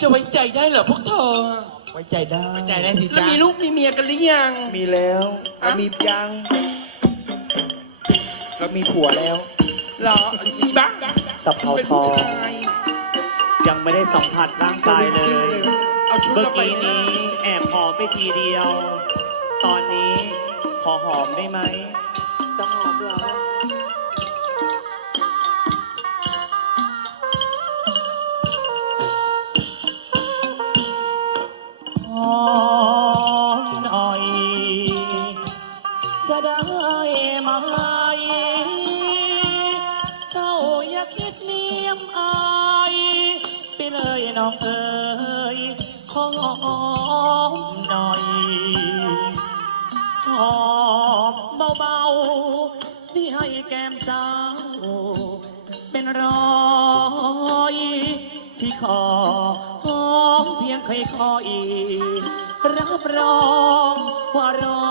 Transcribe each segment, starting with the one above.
จะไว้ใจได้เหรอพวกเธอ ไว้ใจได้ใจได้สิแล้วจ้ามีลูกมีเมียกันหรือยัง มีแล้วอะ มียังก็มีผัวแล้ว เหรออีบ้าตะเภาเป็นทผู้อง ชาย ยังไม่ได้สัมผัสร่างกายเลย เอาชุดเมื่อเราไปกี้นะนี้แอบหอมไปทีเดียว ตอนนี้ขอหอมได้ไหมจะหอมเหรอ คิดเนียมอายไปเลยน้องเอ๋ยขอหอมหน่อยหอมเบาๆที่ให้แก้มเจ้า เป็นรอยที่ขอหอมเพียงเค่อยๆรับรองว่ารอ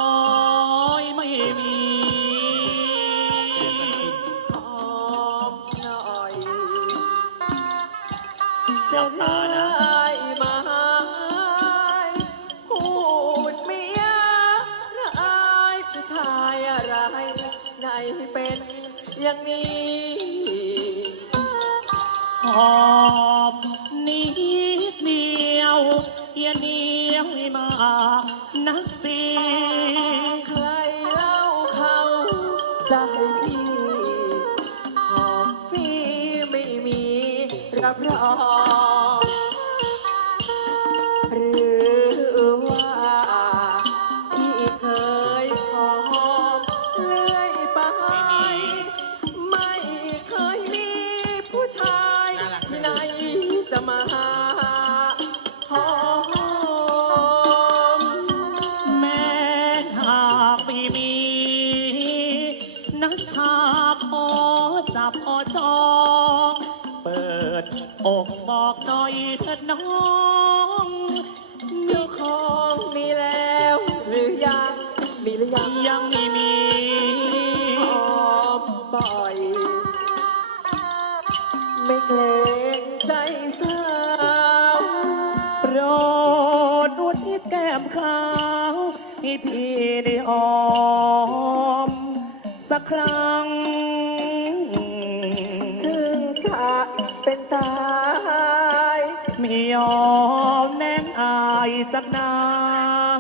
หลับตานะไหมพูดเมียละอายผู้ชายอะไรไหนเป็นอย่างนี้หอมนิดเดียวอย่าเหนียวให้มากนักสิใครเล่าเขาใจพี่หอมฟีไม่มีรับรอง มาหาหอม แม้หากไม่มี นักชาพอจับพอจอง เปิดอกบอกหน่อยเถิดน้องเจ้าของมีแล้วหรือยัง มีหรือยังยังไม่มี หอมบ่อย ไม่เกรง แก้มขาวให้พี่ได้หอม สักครั้ง ถึงจะเป็นตายไม่ยอมแน่งอายจากนาง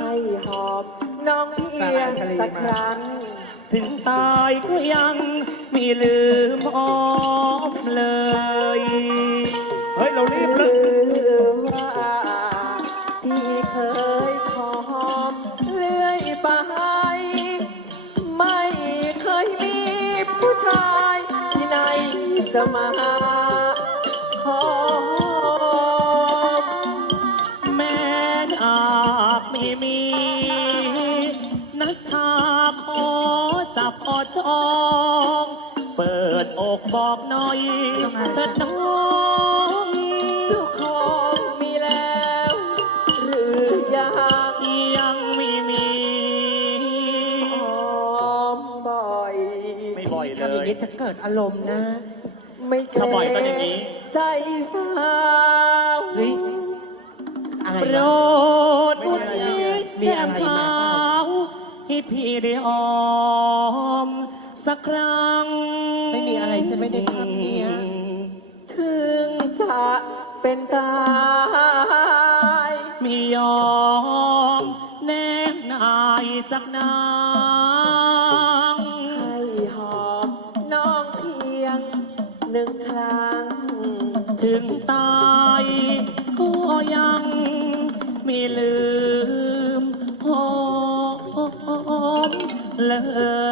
ให้หอมน้องเพียงสักครั้ง ถึงตายก็ยังไม่ลืมหอมเลยายที่ไหนจะมาหอมแม้อาจไม่มี นักชาขอจับขอจอง เปิดอกบอกหน่อยเถิดน้อง เลทำอย่างยนี้ถ้าเกิดอารมณ์นะ ไม่เกรถ้าบ่อยก็อย่างนี้งใจสาวเฮ้ย อะไรโปรวะดนวดที่มีแก้อะมไรขมาเปล่าาวให้พี่ได้หอม สักครั้ง ไม่มีอะไรจะไม่ได้ทำเนี่ยถึงจะเป็นตายไม่ยอมแนบนายจากนา ก็ยังไม่ลืมหอมเลย